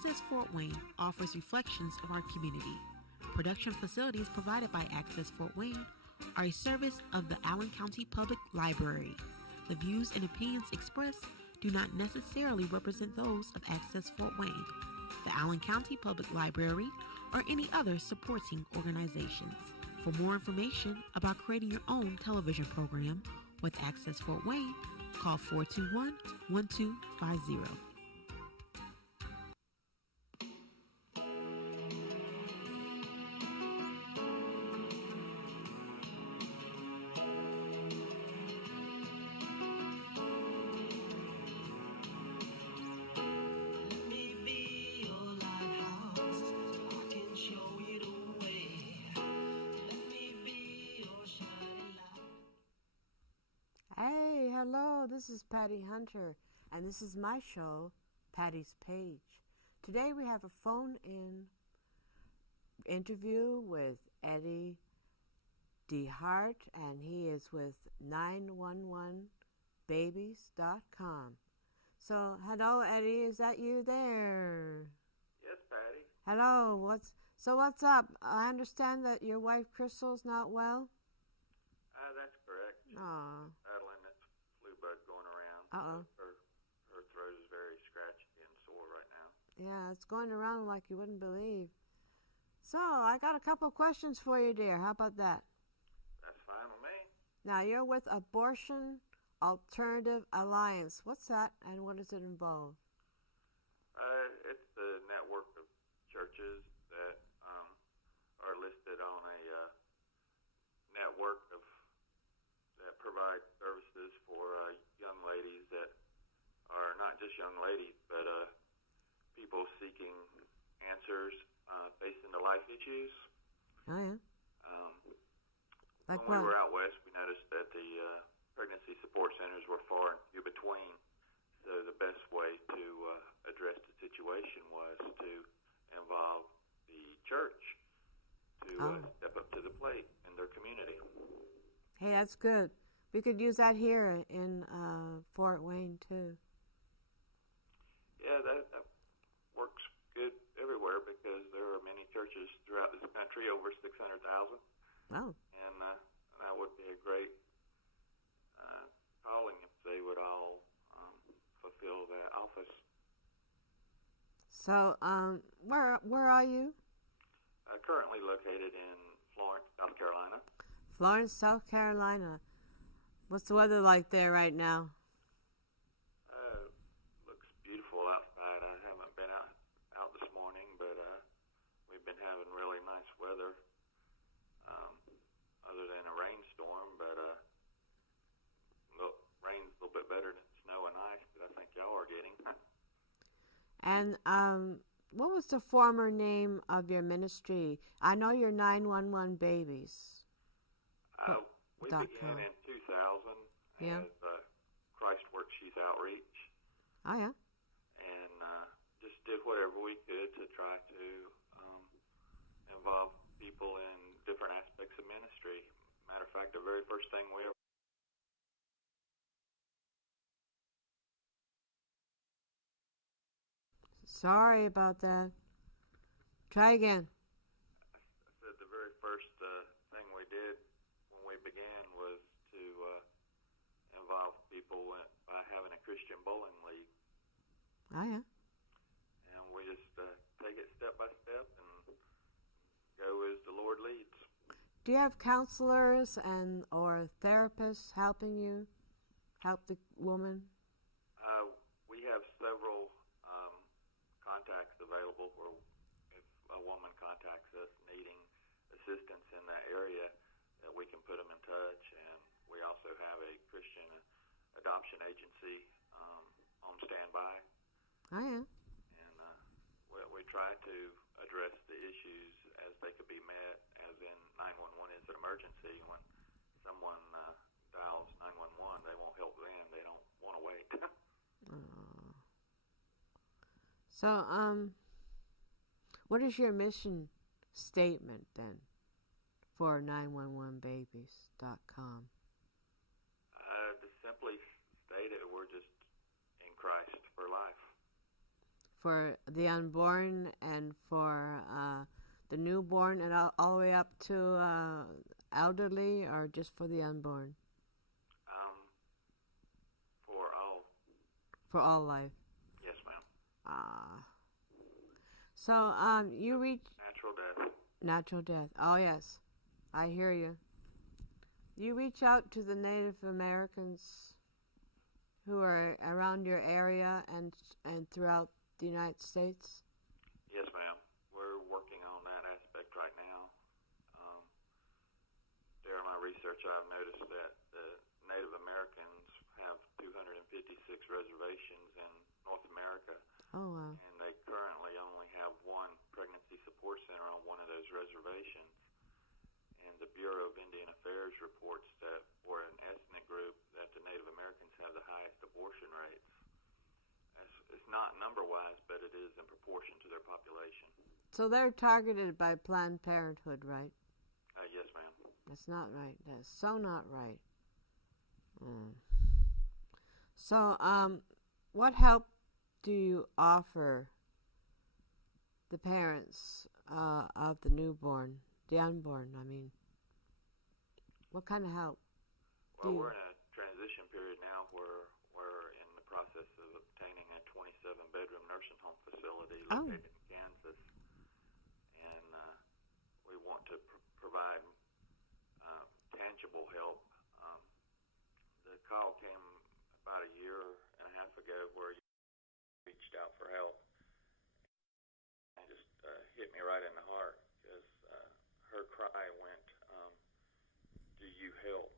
Access Fort Wayne offers reflections of our community. Production facilities provided by Access Fort Wayne are a service of the Allen County Public Library. The views and opinions expressed do not necessarily represent those of Access Fort Wayne, the Allen County Public Library, or any other supporting organizations. For more information about creating your own television program with Access Fort Wayne, call 421-1250. Hey, hello, this is Patty Hunter, and this is my show, Patty's Page. Today we have a phone-in interview with Eddie Dehart, and he is with 911babies.com. So, hello, Eddie, is that you there? Yes, Patty. Hello, what's up? I understand that your wife Crystal's not well? That's correct. Aw. Battling this flu bug going around. Uh-oh. Her throat is very scratchy and sore right now. Yeah, it's going around like you wouldn't believe. So, I got a couple questions for you, dear. How about that? That's fine with me. Now, you're with Abortion Alternative Alliance. What's that, and what does it involve? It's the network of churches that are listed on a network that provide services for young ladies that are not just young ladies, but people seeking answers facing the life issues. Oh, yeah. Like when what? we were out west, we noticed that the pregnancy support centers were far and few between. So the best way to address the situation was to involve the church to step up to the plate in their community. Hey, that's good. We could use that here in Fort Wayne, too. Yeah, that works good everywhere because there are many churches throughout this country, over 600,000. Oh. And that would be a great calling if they would all fulfill that office. So, where are you? Currently located in Florence, South Carolina. Florence, South Carolina. What's the weather like there right now? Looks beautiful outside. I haven't been out this morning, but we've been having really nice weather, other than a rainstorm. But rain's a little bit better than snow and ice that I think y'all are getting. And what was the former name of your ministry? I know you're 911 Babies. We began in 2000 as Christ Works Youth Outreach. Oh, yeah. And just did whatever we could to try to involve people in different aspects of ministry. Matter of fact, the very first thing we ever Sorry about that. Try again. I said the very first thing we did when we began was to involve people by having a Christian bowling league. Oh, yeah. And we just take it step by step and go as the Lord leads. Do you have counselors or therapists help the woman? We have several contacts available where if a woman contacts us needing assistance in that area, that we can put them in touch. And we also have a Christian adoption agency on standby. Oh, yeah. And we try to address the issues as they could be met, as in 911 is an emergency. When someone dials 911, they won't help them. They don't want to wait. So, what is your mission statement then for 911babies.com? To simply state it, we're just in Christ for life. for the unborn and for the newborn and all the way up to elderly, or just for the unborn? For all. For all life. Yes, ma'am. So you reach Natural death. natural death. Oh yes, I hear you. You reach out to the Native Americans who are around your area and throughout the United States? Yes, ma'am. We're working on that aspect right now. During my research, I've noticed that the Native Americans have 256 reservations in North America. Oh, wow. And they currently only have one pregnancy support center on one of those reservations. And the Bureau of Indian Affairs reports that for an ethnic group that the Native Americans have the highest abortion rates. It's not number-wise, but it is in proportion to their population. So they're targeted by Planned Parenthood, right? Yes, ma'am. That's not right. That's so not right. So, what help do you offer the parents of the newborn, the unborn, I mean? What kind of help? Well, we're in a transition period now where we're in the process of obtaining a 27-bedroom nursing home facility located in Kansas. And we want to provide tangible help. The call came about a year and a half ago where you reached out for help. And just hit me right in the heart because her cry went, do you help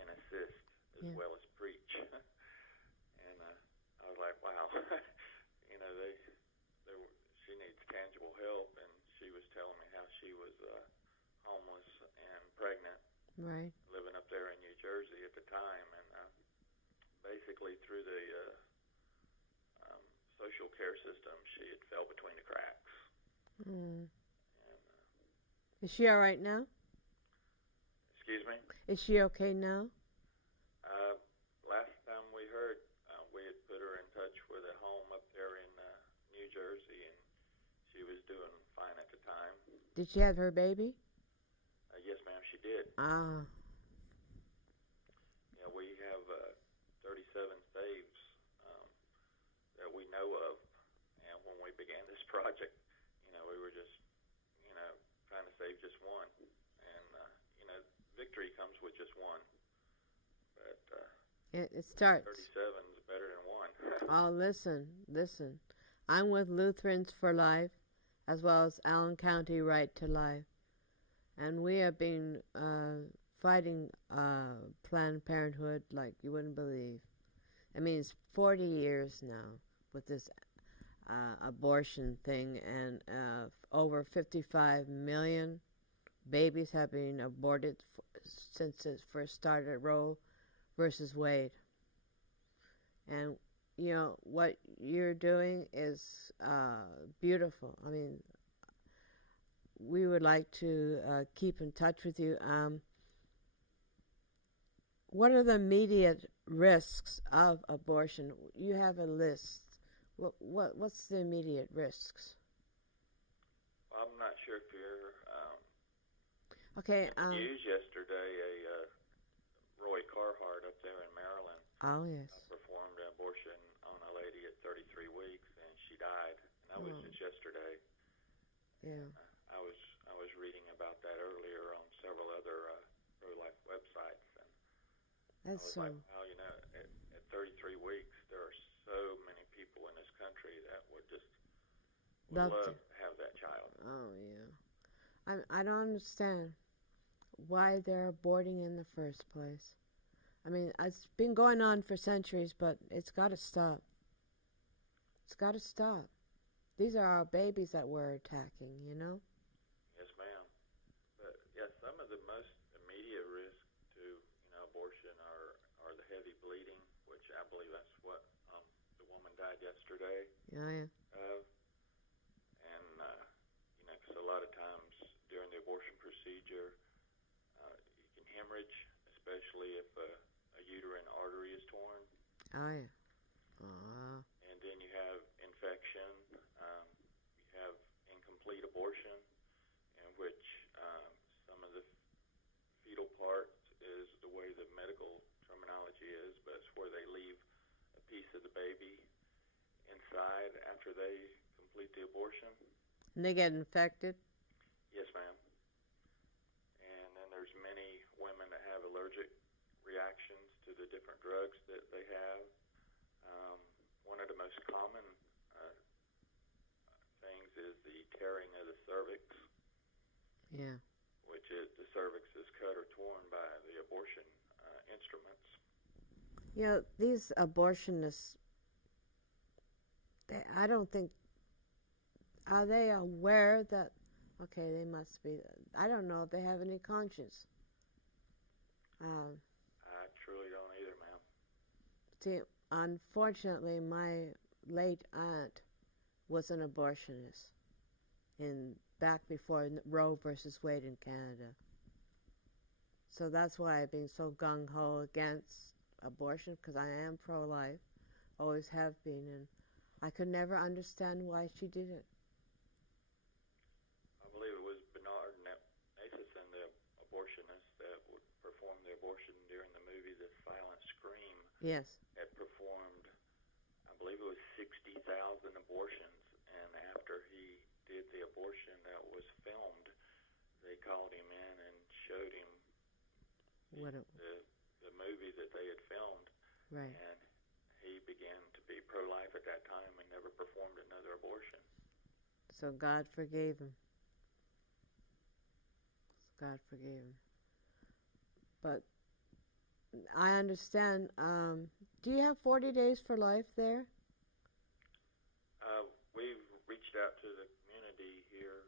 and assist as well as preach? And I was like, wow, you know, she needs tangible help. And she was telling me how she was homeless and pregnant, right, living up there in New Jersey at the time, and basically through the social care system, she had fell between the cracks. And, is she all right now? Excuse me? Is she okay now? Last time we heard, we had put her in touch with a home up there in New Jersey, and she was doing fine at the time. Did she have her baby? Yes, ma'am, she did. Yeah, we have 37 saves that we know of, and when we began this project, you know, we were just, you know, trying to save just one, and you know, victory comes with just one, but it starts. 37 is better than one. Oh, listen. I'm with Lutherans for Life, as well as Allen County Right to Life. And we have been fighting Planned Parenthood like you wouldn't believe. I mean, it's 40 years now with this abortion thing, and over 55 million babies have been aborted since it first started Roe versus Wade. And, you know, what you're doing is beautiful. I mean, we would like to keep in touch with you. What are the immediate risks of abortion? You have a list. What's the immediate risks? Well, I'm not sure if you're okay. News yesterday, Roy Carhart up there in Maryland. Oh yes. Performed an abortion on a lady at 33 weeks, and she died. And that was just yesterday. Yeah. I was reading about that earlier on several other pro-life websites, and that's I was so. like, well, you know, at 33 weeks, there are so many people in this country that would just love to have that child. Oh yeah. I don't understand why they're aborting in the first place. I mean, it's been going on for centuries, but it's got to stop. It's got to stop. These are our babies that we're attacking, you know? Yes, ma'am. But, yes, some of the most immediate risks to, you know, abortion are the heavy bleeding, which I believe that's what the woman died yesterday. Yeah. And, you know, because a lot of times during the abortion procedure, you can hemorrhage, especially if a uterine artery is torn. Oh, yeah. And then you have infection. complete abortion, in which some of the fetal parts is the way the medical terminology is, but it's where they leave a piece of the baby inside after they complete the abortion. And they get infected? Yes, ma'am. And then there's many women that have allergic reactions to the different drugs that they have. One of the most common things is the tearing of the cervix. Yeah. Which is the cervix is cut or torn by the abortion instruments. You know, these abortionists, I don't think, are they aware that, okay, they must be, I don't know if they have any conscience. I truly don't either, ma'am. See, unfortunately, my late aunt was an abortionist back before Roe versus Wade in Canada. So that's why I've been so gung-ho against abortion, because I am pro-life, always have been, and I could never understand why she did it. I believe it was Bernard Nason, the abortionist that would perform the abortion during the movie The Silent Scream. Yes. Had performed, I believe it was 60,000 abortions, and after he did the abortion that was filmed, they called him in and showed him the movie that they had filmed. Right. And he began to be pro-life at that time and never performed another abortion. So God forgave him. God forgave him. But I understand. Do you have 40 days for life there? We've reached out to the community here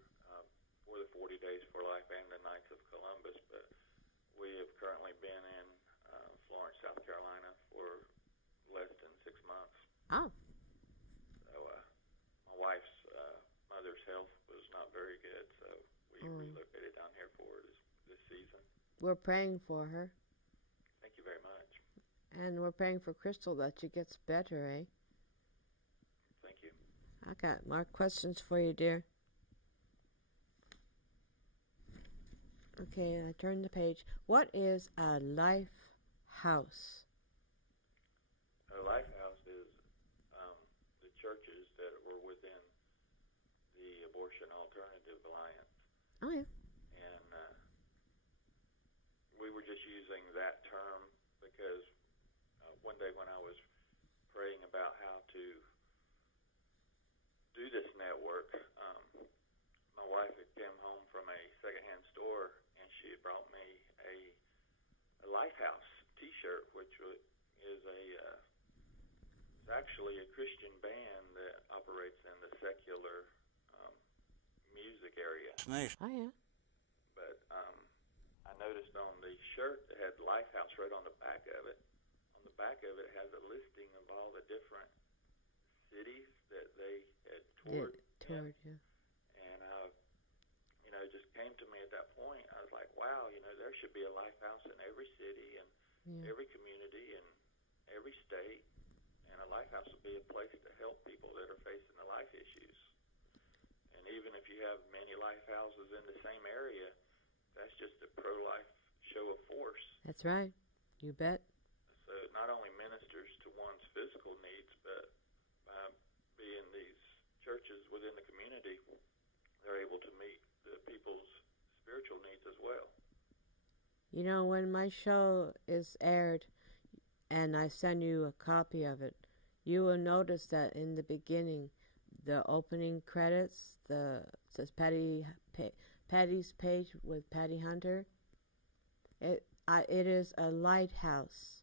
for the 40 Days for Life and the Knights of Columbus, but we have currently been in Florence, South Carolina for less than 6 months. Oh. So my wife's mother's health was not very good, so we relocated down here for this season. We're praying for her. Thank you very much. And we're praying for Crystal that she gets better, eh? Thank you. I got more questions for you, dear. Okay, I turned the page. What is a life house? A life house is the churches that were within the Abortion Alternative Alliance. Oh, yeah. And we were just using that term because one day when I was praying about how to do this network, my wife had come home from a secondhand store and she had brought me a Lifehouse T-shirt, which is actually a Christian band that operates in the secular music area. Nice. Oh, yeah. But I noticed on the shirt that had Lifehouse right on the back of it. On the back of it has a listing of all the different cities that they had toured. Yeah. And it just came to me at that point. I was like, wow, there should be a Lifehouse in every city and every community and every state. And a Lifehouse would be a place to help people that are facing the life issues. And even if you have many Lifehouses in the same area, that's just a pro-life show of force. That's right. You bet. So it not only ministers to one's physical needs, but by being these churches within the community, they're able to meet the people's spiritual needs as well. You know, when my show is aired and I send you a copy of it, you will notice that in the beginning, the opening credits, says Patty's page with Patty Hunter. It is a lighthouse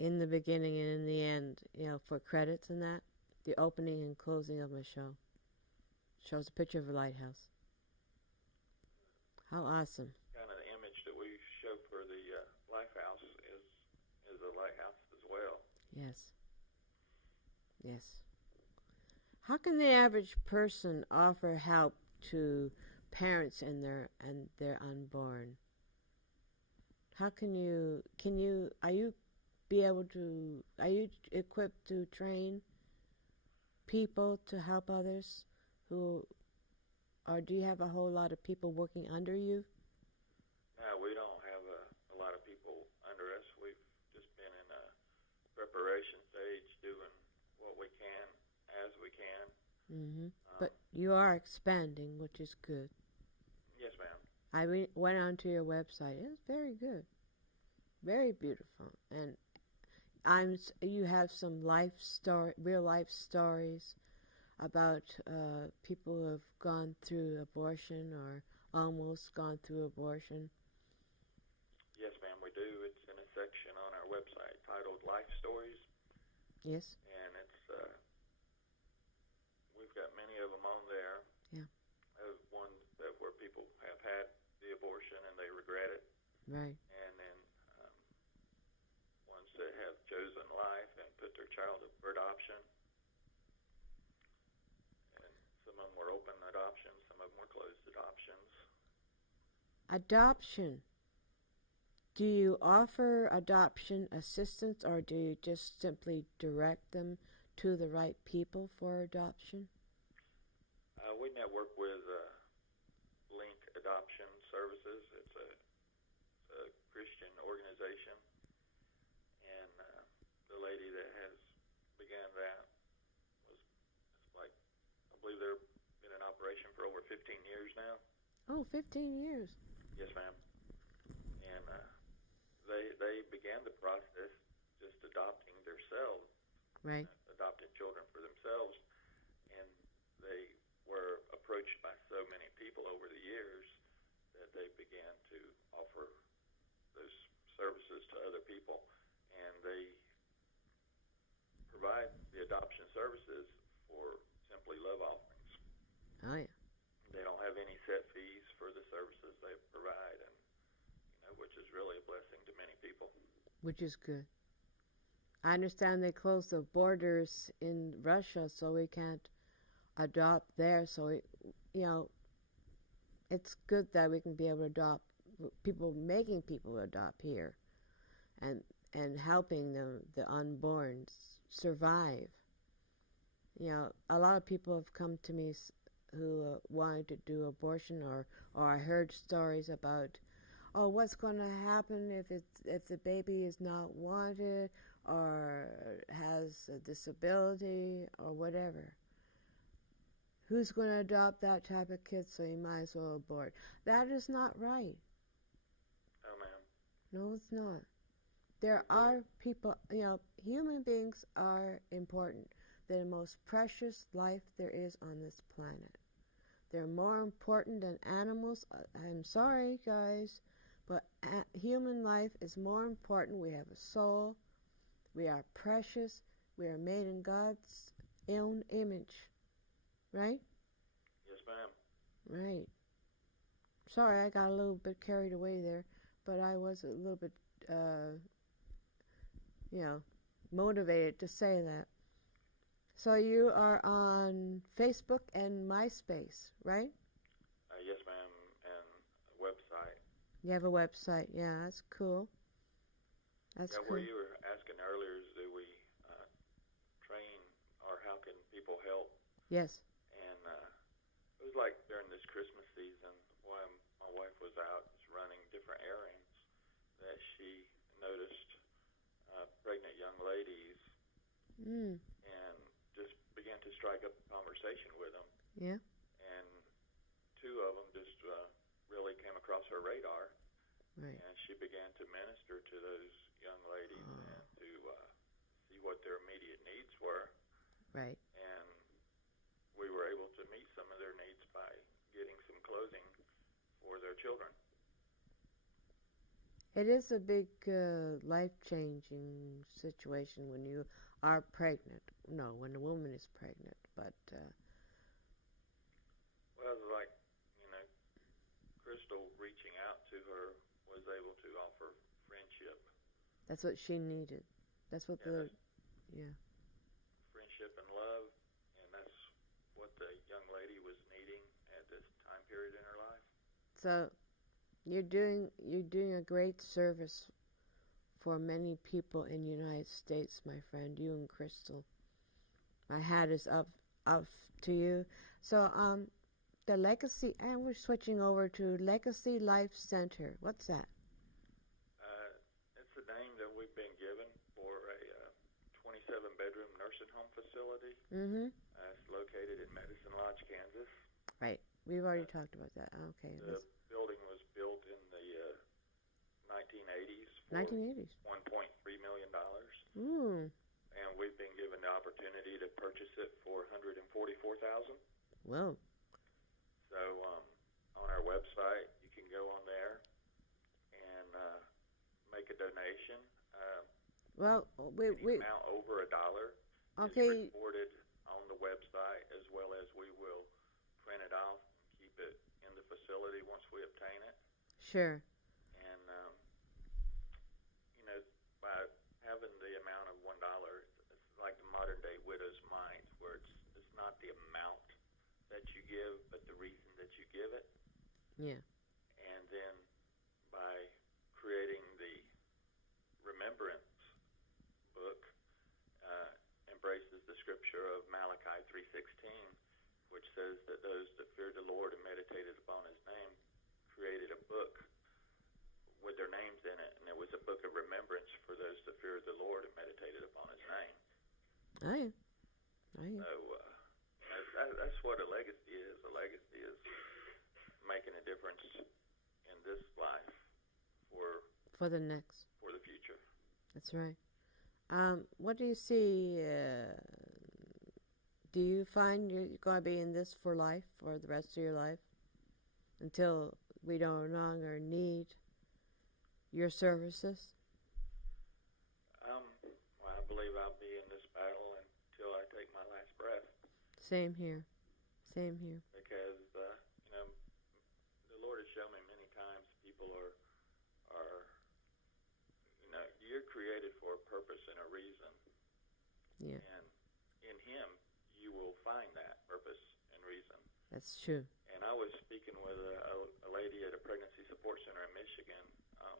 in the beginning and in the end, for credits and that. The opening and closing of my show shows a picture of a lighthouse. How awesome. Kind of the image that we show for the Lifehouse is a lighthouse as well. Yes. How can the average person offer help to parents and their unborn? How are you equipped to train people to help others who, or do you have a whole lot of people working under you? No, we don't have a lot of people under us. We've just been in a preparation stage, doing what we can as we can. Mm-hmm. But you are expanding, which is good. Yes, ma'am. I went onto your website. It's very good, very beautiful, and you have some real life stories about people who have gone through abortion or almost gone through abortion. Yes, ma'am, we do. It's in a section on our website titled Life Stories. Yes. And it's we've got many of them on there. Yeah. Ones where people have had the abortion and they regret it. Right. And then ones that have chosen life and put their child up for adoption. And some of them were open adoptions, some of them were closed adoptions. Adoption. Do you offer adoption assistance, or do you just simply direct them to the right people for adoption? We network with Link Adoption Services. It's a Christian organization, and the lady that has began that it's like, I believe they've been in operation for over 15 years now. Oh, 15 years. Yes, ma'am. And they began the process just adopting themselves, right? Adopting children for themselves, and they were approached by so many people over the years that they began to offer those services to other people, and they provide the adoption services for simply love offerings. Oh, yeah. They don't have any set fees for the services they provide, and which is really a blessing to many people. Which is good. I understand they closed the borders in Russia, so we can't adopt there. So, it's good that we can be able to adopt, making people adopt here, and helping the unborns survive. A lot of people have come to me who wanted to do abortion, or I heard stories about, what's going to happen if the baby is not wanted or has a disability or whatever. Who's going to adopt that type of kid, so you might as well abort? That is not right. Oh, ma'am. No, it's not. There are people, human beings are important. They're the most precious life there is on this planet. They're more important than animals. I'm sorry, guys, but human life is more important. We have a soul. We are precious. We are made in God's own image. Right? Yes, ma'am. Right. Sorry, I got a little bit carried away there, but I was a little bit, motivated to say that. So you are on Facebook and MySpace, right? Yes, ma'am, and a website. You have a website. Yeah, that's cool. That's cool. Where you were asking earlier is, do we train, or how can people help? Yes. And it was like during this Christmas season when my wife was out running different errands that she noticed pregnant young ladies and just began to strike up a conversation with them. Yeah. And two of them just really came across her radar. Right. And she began to minister to those young ladies and to see what their immediate needs were. Right. And we were able to meet some of their needs by getting some clothing for their children. It is a big life-changing situation when you are pregnant. No, when a woman is pregnant. But well, like Crystal reaching out to her was able to offer friendship. That's what she needed. That's what friendship and love, and that's what the young lady was needing at this time period in her life. So you're doing a great service for many people in the United States, my friend. You and Crystal. My hat is to you. So, the Legacy, and we're switching over to Legacy Life Center. What's that? It's a name that we've been given for a 27-bedroom nursing home facility. Mm-hmm. It's located in Medicine Lodge, Kansas. Right. We've already talked about that. Okay. The building was built in the 1980s for 1980s. $1.3 million. Ooh. And we've been given the opportunity to purchase it for $144,000. Well. So on our website, you can go on there and make a donation. Well, we amount over $1 okay. is recorded on the website, as well as we will print it off and keep it in the facility once we obtain it. Sure. And by having the amount of $1, it's like the modern day widow's mite, where it's not the amount that you give, but the reason that you give it. Yeah. And then by creating the remembrance book, embraces the scripture of Malachi 3:16, which says that those that feared the Lord and meditated upon His name created a book with their names in it, and it was a book of remembrance for those that feared the Lord and meditated upon His name. Oh yeah. So that's what a legacy is. A legacy is making a difference in this life for the next, for the future. That's right. What do you see? Do you find you're going to be in this for life, for the rest of your life, until we no longer need your services? Well, I believe I'll be in this battle until I take my last breath. Same here. Same here. Because the Lord has shown me many times people are you're created for a purpose and a reason. Yeah. And in Him, you will find that purpose and reason. That's true. And I was speaking with a lady at a pregnancy support center in Michigan a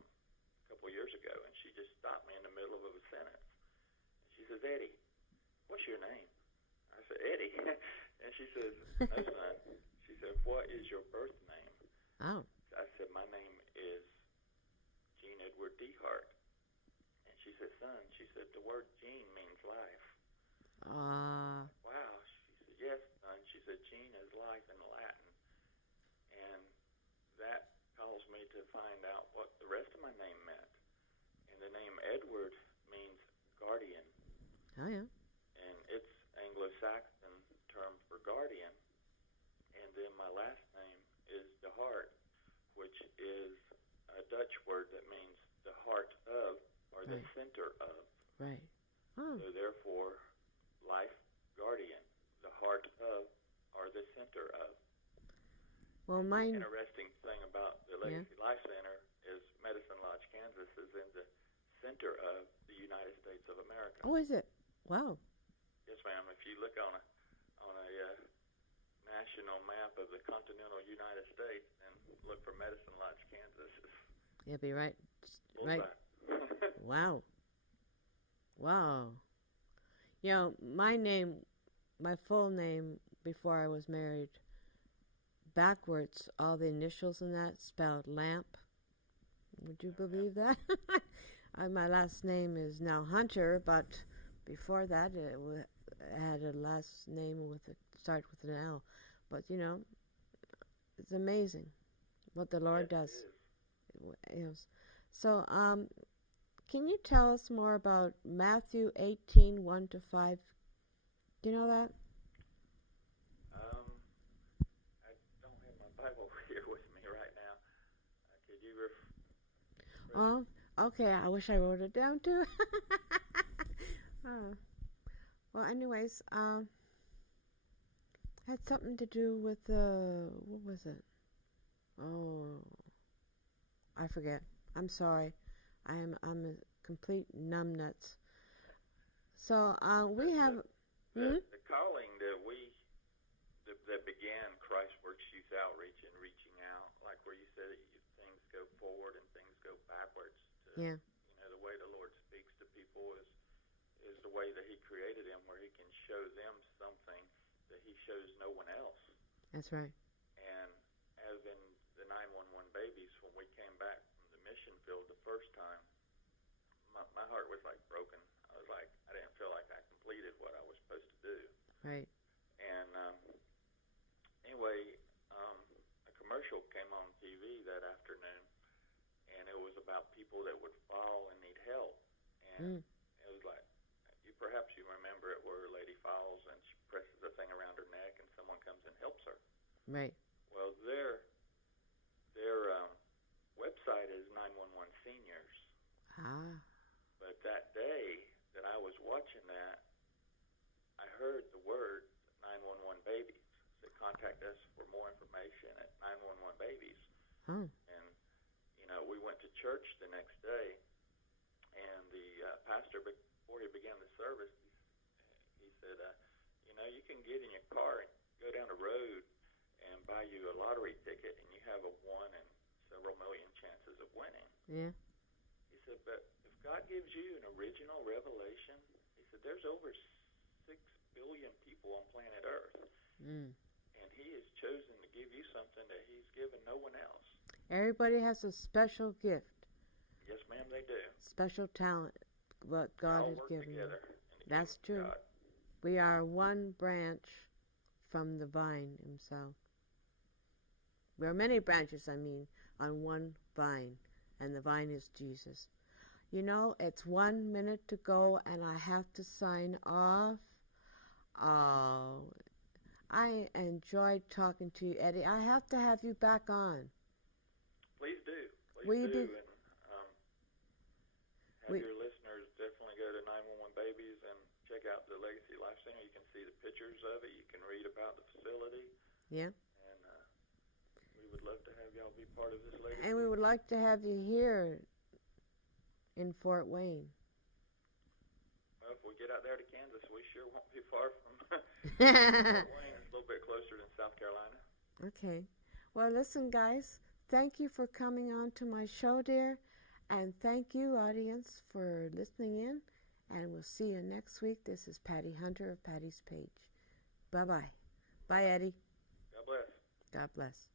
couple years ago, and she just stopped me in the middle of a sentence. And she says, "Eddie, what's your name?" I said, "Eddie." And she says, "No, son." She said, "What is your birth name?" Oh. I said, "My name is Gene Edward Dehart." And she said, "Son," she said, "the word Gene means life." Wow. She said, "Yes, son." She said, "Gene is life in Latin." And that caused me to find out what the rest of my name meant. And the name Edward means guardian. Oh, yeah. And it's Anglo-Saxon term for guardian. And then my last name is Dehart, which is a Dutch word that means the heart of, or the center of. Right. Oh. So therefore, life guardian, the heart of, or the center of. Well, the mine. Interesting thing about the Legacy Life Center is Medicine Lodge, Kansas is in the center of the United States of America. Oh, is it? Wow. Yes, ma'am. If you look on a national map of the continental United States and look for Medicine Lodge, Kansas, You'll be right. right. Wow. Wow. You know, my full name before I was married, backwards, all the initials in that spelled lamp. Would you believe that? My last name is now Hunter, but before that it had a last name start with an L. But it's amazing what the Lord does. Yes. So, can you tell us more about Matthew 18:1-5? Do you know that? I don't have my Bible here with me right now. Could you Oh, okay. I wish I wrote it down too. Well, anyways, had something to do with what was it? Oh, I forget. I'm sorry. I'm a complete numbnuts. So we have the calling that began Christ Works Youth Outreach and reaching out, like where you said that things go forward and things go backwards. The way the Lord speaks to people is the way that He created them, where He can show them something that he shows no one else. That's right. And as in the 911 babies, when we came back from the mission field the first time, my heart was like broken. I was like, I didn't feel like I completed what I was supposed to do. Right. And anyway, a commercial came on TV that afternoon, and it was about people that would fall and need help. And it was like, perhaps you remember it, where a lady falls and she presses the thing around her neck, and someone comes and helps her. Right. Well, their website is 911 Seniors. Ah. But that day that I was watching that, I heard the word 911 Babies. They contact us for more information at 911 Babies. Oh. And, we went to church the next day, and the pastor, before he began the service, he said, you can get in your car and go down the road and buy you a lottery ticket, and you have a 1 in several million chances of winning. Yeah. He said, but if God gives you an original revelation, he said, there's over 6 billion people on planet Earth. And he has chosen to give you something that he's given no one else. Everybody has a special gift. Yes, ma'am, they do. Special talent, what God has given you. That's true. God. We are one branch from the vine himself. There are many branches, on one vine, and the vine is Jesus. It's 1 minute to go, and I have to sign off. Oh, I enjoyed talking to you, Eddie. I have to have you back on. Please do. Will you do. be? And have your listeners definitely go to 911 Babies and check out the Legacy Life Center. You can see the pictures of it. You can read about the facility. Yeah. And we would love to have y'all be part of this legacy. And we would like to have you here in Fort Wayne. Well, if we get out there to Kansas, we sure won't be far from Fort Wayne. It's a little bit closer than South Carolina. Okay. Well, listen, guys. Thank you for coming on to my show, dear. And thank you, audience, for listening in. And we'll see you next week. This is Patty Hunter of Patty's Page. Bye-bye. Bye, Eddie. God bless. God bless.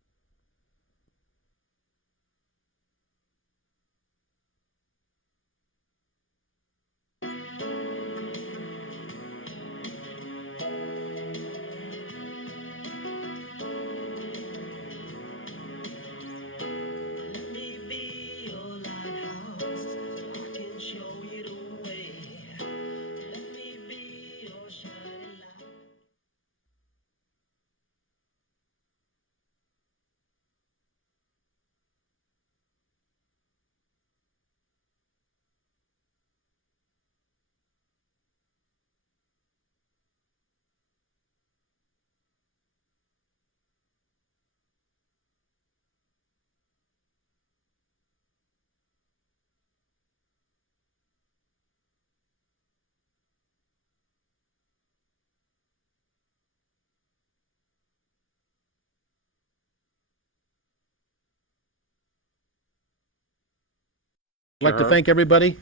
I'd like to thank everybody.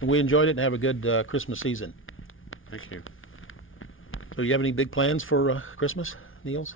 We enjoyed it and have a good Christmas season. Thank you. So, do you have any big plans for Christmas, Niels?